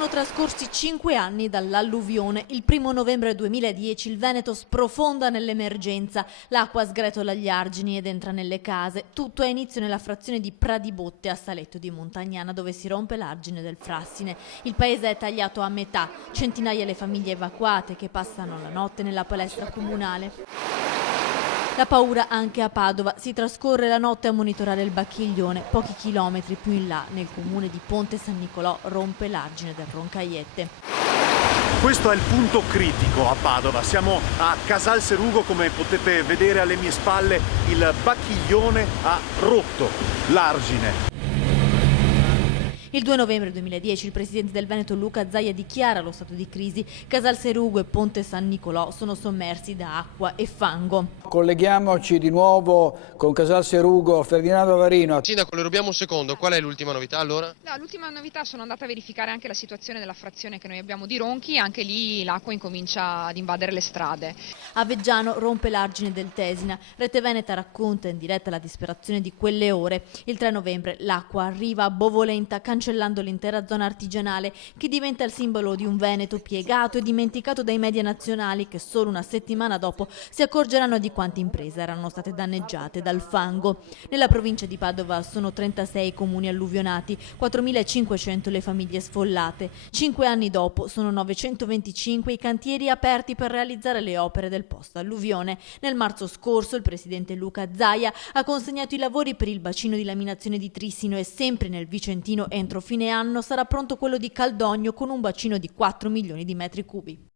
Sono trascorsi 5 anni dall'alluvione. Il 1° novembre 2010 il Veneto sprofonda nell'emergenza. L'acqua sgretola gli argini ed entra nelle case. Tutto ha inizio nella frazione di Pradibotte a Saletto di Montagnana, dove si rompe l'argine del Frassine. Il paese è tagliato a metà. Centinaia le famiglie evacuate che passano la notte nella palestra comunale. La paura anche a Padova. Si trascorre la notte a monitorare il Bacchiglione. Pochi chilometri più in là, nel comune di Ponte San Nicolò, rompe l'argine del Roncaiette. Questo è il punto critico a Padova. Siamo a Casal Serugo, come potete vedere alle mie spalle il Bacchiglione ha rotto l'argine. Il 2 novembre 2010 il presidente del Veneto Luca Zaia dichiara lo stato di crisi. Casal Serugo e Ponte San Nicolò sono sommersi da acqua e fango. Colleghiamoci di nuovo con Casal Serugo, Ferdinando Varino. Sindaco, le rubiamo un secondo, qual è l'ultima novità allora? No, l'ultima novità, sono andata a verificare anche la situazione della frazione che noi abbiamo di Ronchi, anche lì l'acqua incomincia ad invadere le strade. A Veggiano rompe l'argine del Tesina. Rete Veneta racconta in diretta la disperazione di quelle ore. Il 3 novembre l'acqua arriva a Bovolenta, cancellando l'intera zona artigianale, che diventa il simbolo di un Veneto piegato e dimenticato dai media nazionali, che solo una settimana dopo si accorgeranno di quante imprese erano state danneggiate dal fango. Nella provincia di Padova sono 36 comuni alluvionati, 4.500 le famiglie sfollate. 5 anni dopo sono 925 i cantieri aperti per realizzare le opere del post-alluvione. Nel marzo scorso il presidente Luca Zaia ha consegnato i lavori per il bacino di laminazione di Trissino e sempre nel Vicentino entro fine anno sarà pronto quello di Caldogno con un bacino di 4 milioni di metri cubi.